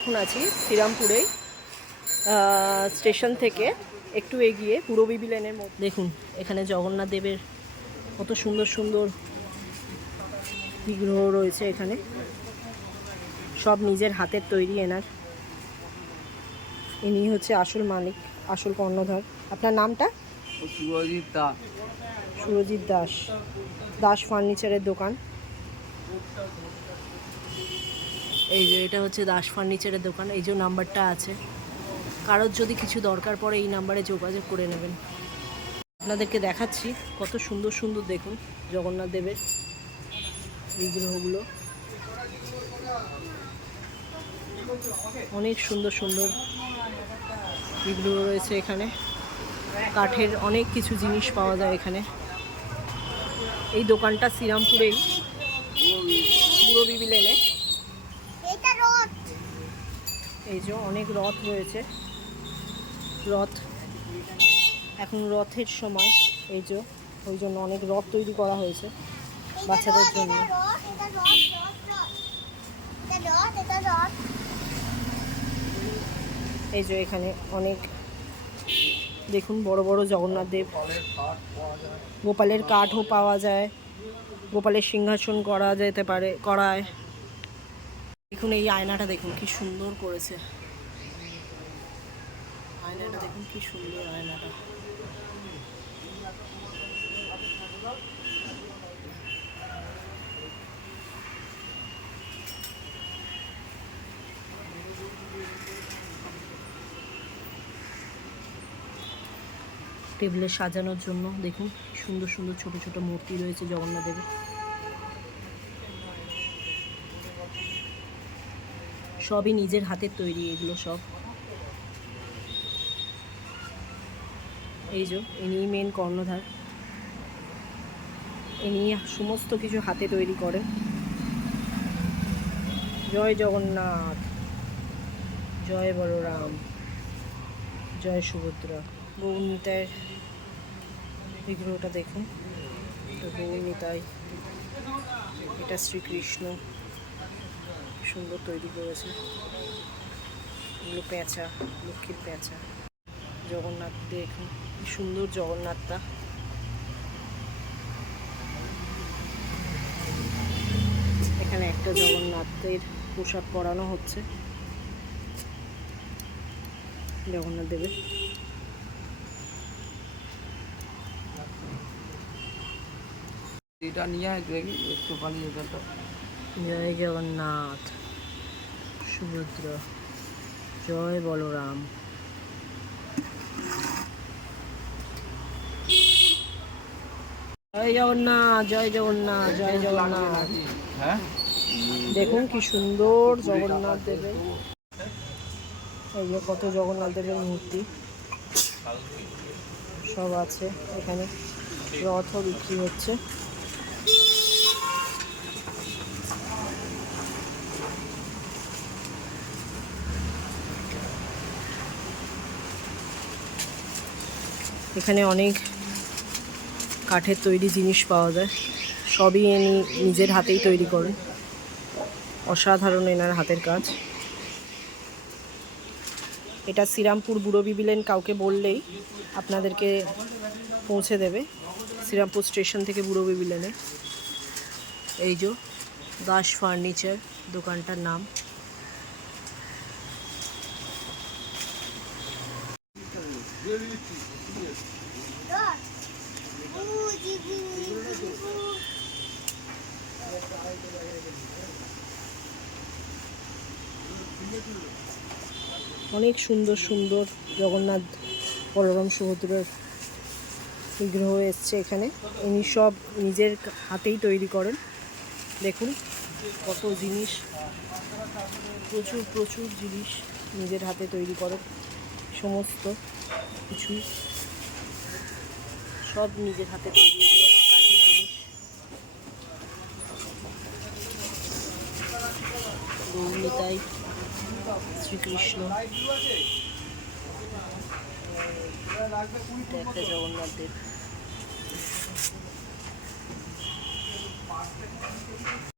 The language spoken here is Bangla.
এখন আছি শ্রীরামপুরে স্টেশন থেকে একটু এগিয়ে পূরবী লেনের মধ্যে। দেখুন এখানে জগন্নাথ দেবের কত সুন্দর সুন্দর বিগ্রহ রয়েছে। এখানে সব নিজের হাতের তৈরি। ইনি হচ্ছে আসল মালিক, আসল কর্ণধার। আপনার নামটা? সুরজিৎ দাস। সুরজিৎ দাস। দাস ফার্নিচারের দোকান। এই যে এটা হচ্ছে দাস ফার্নিচারের দোকান। এই যে নাম্বারটা আছে, কারোর যদি কিছু দরকার পড়ে এই নাম্বারে যোগাযোগ করে নেবেন। আপনাদেরকে দেখাচ্ছি কত সুন্দর সুন্দর দেখুন জগন্নাথ দেবের বিগ্রহগুলো। অনেক সুন্দর সুন্দর বিগ্রহ রয়েছে এখানে। কাঠের অনেক কিছু জিনিস পাওয়া যায় এখানে। এই দোকানটা শ্রীরামপুরেই পূরবী লেনে। এই যে অনেক রথ রয়েছে। রথ এখন রথের সময়, এই যে ওই জন্য অনেক রথ তৈরি করা হয়েছে বাচ্চাদের জন্য। এই যে এখানে অনেক দেখুন বড় বড় জগন্নাথ দেব। গোপালের কাঠও পাওয়া যায়, গোপালের সিংহাসন করা যেতে পারে, করায়। দেখুন এই আয়নাটা দেখুন কি সুন্দর করেছে। আয়নাটা দেখুন কি সুন্দর আয়নাটা। টেবিলে সাজানোর জন্য দেখুন সুন্দর সুন্দর ছোট ছোট মূর্তি রয়েছে জগন্নাথ দেবের। সবই নিজের হাতের তৈরি এগুলো সব। এই যে ইনি মেন কর্ণধার। ইনি সমস্ত কিছু হাতে তৈরি করেন। জয় জগন্নাথ, জয় বলরাম, জয় সুভদ্রা। গৌরনিতাইয়ের বিগ্রহটা দেখুন। এটা গৌরনিতাই, এটা শ্রীকৃষ্ণ। সুন্দর তৈরি করেছে। এগুলো পেঁচা, লক্ষ্মীর পেঁচা। জগন্নাথ দেখুন কি সুন্দর জগন্নাথটা। এখানে একটা জগন্নাথের পোশাক পরানো হচ্ছে জগন্নাথ দেবের। এটা নিয়ে একটু পালিয়ে যেত। জয় জগন্নাথ, সুভদ্রা, জয় বলরাম। জয় জগন্নাথ, জয় জগন্নাথ, জয় জগন্নাথ। হ্যাঁ দেখুন কি সুন্দর জগন্নাথ দেবের। এই যে কত জগন্নাথ দেবের মূর্তি সব আছে এখানে। রথও বিক্রি হচ্ছে। এখানে অনেক কাঠের তৈরি জিনিস পাওয়া যায়। সবই ইনি নিজের হাতেই তৈরি করেন। অসাধারণ এনার হাতের কাজ। এটা শ্রীরামপুর পূরবী লেন। কাউকে বললেই আপনাদেরকে পৌঁছে দেবে শ্রীরামপুর স্টেশন থেকে পূরবী লেনে। এই যে দাস ফার্নিচার দোকানটার নাম। অনেক সুন্দর সুন্দর জগন্নাথ বলরাম সুভদ্রার বিগ্রহ এসছে এখানে। ইনি সব নিজের হাতেই তৈরি করেন। দেখুন কত জিনিস, প্রচুর প্রচুর জিনিস নিজের হাতে তৈরি করেন। সমস্ত কিছু সব নিজের হাতে তৈরি, কাঠের জিনিস। গৌরনিতাই, শ্রীকৃষ্ণ, একটা জগন্নাথ দেব।